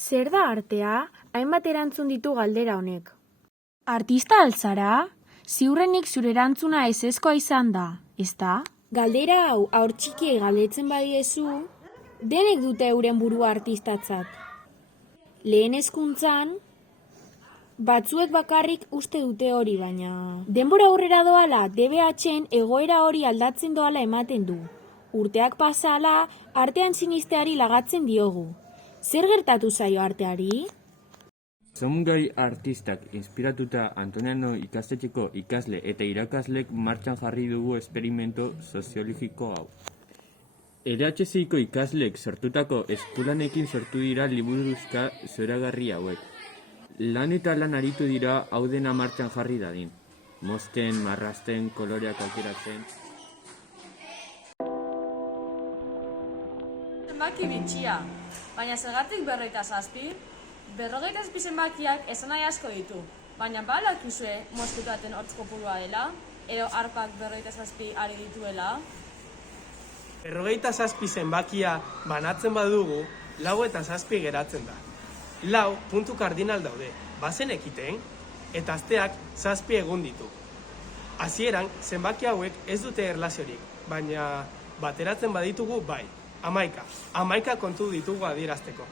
Zer da artea? Hainbat erantzun ditu galdera honek. Artista alzara? Ziurrenik zure erantzuna ezezkoa izan da, ezta? Galdera hau haur txikiei galdetzen badiezu, denek dute euren burua artistatzat. Lehen hezkuntzan, batzuek bakarrik uste dute hori, baina denbora aurrera doala DBH-en egoera hori aldatzen doala ematen du. Urteak pasala, artean sinisteari lagatzen diogu. Zer gertatu zaio arteari? Zongai artistak inspiratuta Antoniano ikastetxeko ikasle eta irakaslek martxan jarri dugu esperimento soziologiko hau. EHCiko ikaslek sortutako eskulanekin sortu dira liburuzka zoragarri hauek. Lan eta lan aritu dira hau dena martxan jarri dadin. Mozten, marrasten, koloreak aukeratzen. Zenbaki bitxia, baina zergatik 47? 47 zenbakiak esanahi asko ditu, baina badakizue mozketaten hortz kopurua dela, edo arpak 47 ari dituela. 47 zenbakia banatzen badugu, 4 eta 7 geratzen da. 4 puntu kardinal daude, bazen ekiten, eta asteak 7 egun ditu. Hasieran zenbaki hauek ez dute erlaziorik, baina bateratzen baditugu bai. 11 kontu ditugu adierazteko.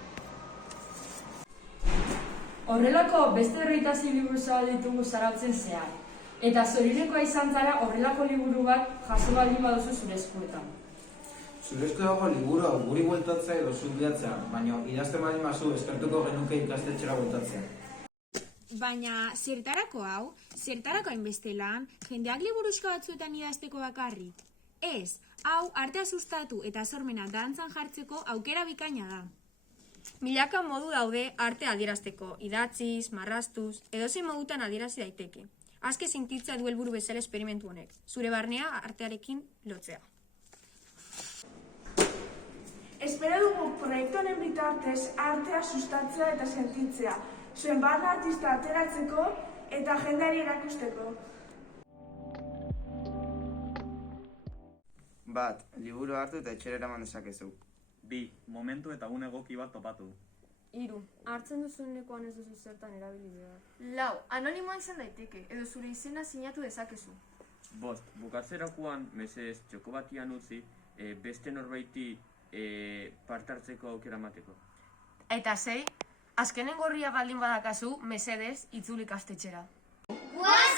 Horrelako beste 47 liburu zabal ditugu zarautzen zehar, eta zorirekoa izan zara horrelako liburu bat jaso baldin baduzu zure eskuetan. Zure esku dago liburua guri bueltatzea edo zuk bilatzea, baina idazten baldin bazu eskertuko genuke ikastetxera bueltatzea. Baina zertarako hau, zertarako hainbeste lan, jendeak liburuxka batzuetan idazteko bakarrik. Ez, hau artea sustatu eta sormena dantzan jartzeko aukera bikaina da. Milaka modu daude arte adierazteko, idatziz, marrastuz, edozein modutan adierazi daiteke. Azke sintitza du helburu bezala esperimentu honek, zure barnea artearekin lotzea. Espero dugu proiektu honen bitartez artea sustatzea eta sentitzea, zuen barna artista ateratzeko eta jendeari erakusteko. Bat, liburu hartu eta etxera eraman dezakezu. 2. Momentu eta une egoki bat topatu. 3. Hartzen duzun lekuan ez duzu zertan erabili behar. 4. Anonimoa izan daiteke, edo zure izena sinatu dezakezu. 5. Bukatzerakoan mesedez txoko batian utzi, beste norbaiti parte hartzeko aukera emateko. Eta 6. Azkenen gorria baldin badakazu, mesedez, itzuli ikastetxera. Guazen!